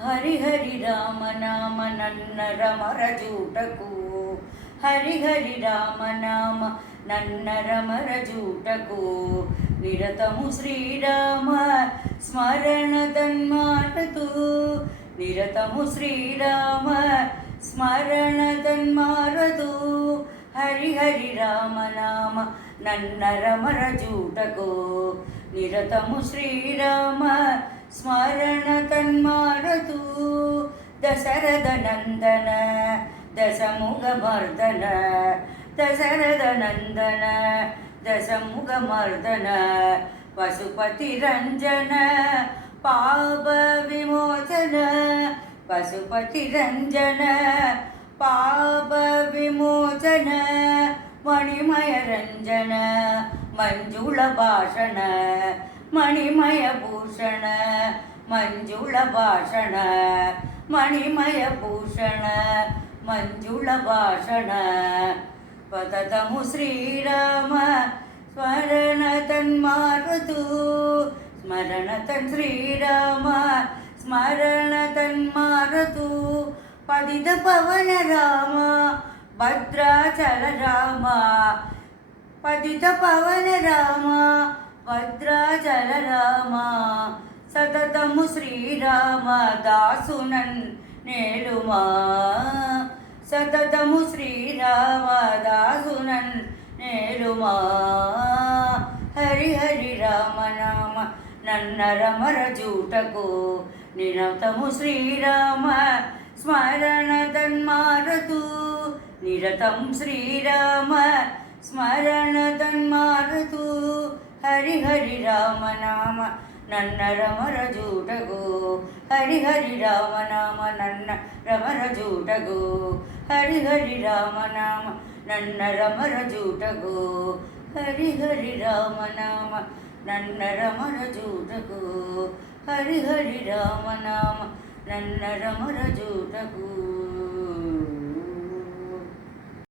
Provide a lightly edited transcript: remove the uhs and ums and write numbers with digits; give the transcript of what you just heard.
హరి హరి రామ నామ నన్నర మరజూటకు హరి హరి రామ నామ నన్నర మరజూటకు నిరతము శ్రీరామ స్మరణ తన్మారతు నిరతము శ్రీరామ స్మరణ తన్మారతు హరి హరి రామ నామ నన్నర మరజూటకు నిరతము శ్రీరామ స్మరణ తన్మారతు దశరథ నందన దశముఖ మర్దన దశరథ నందన దశముఖ మర్దన పశుపతి రంజన పాప విమోచన పశుపతి రంజన పాప విమోచన మణిమయ రంజన మంజుళ భాషణ మణిమయ భూషణ మంజుళ భాషణ మణిమయ భూషణ మంజుళ భాషణ పతతము శ్రీరామ స్మరణ తన్మారతు స్మరణ తన్ శ్రీరామ స్మరణ తన్మారతు పదిత పవన రామ భద్రాచల రామ పతిత పవన రామ భద్రాచల రామ సతతము శ్రీరామ దాసునన్ నేలుమా సతతము శ్రీరామ దాసునన్ నేలుమా హరి హరి రామ నామ నన్నర మరజూటకు నిరతము శ్రీరామ స్మరణ తన్మారతు నిరతం శ్రీరామ స్మరణ తన్మారతు హరి హరి రామ నామ నన్నర మరజూటకు హరి హరి రామ నామ నన్నర మరజూటకు హరి హరి రామ నామ నన్నర మరజూటకు హరి హరి రామ నామ నన్నర మరజూటకు హరి హరి రామ నామ నన్నర మరజూటకు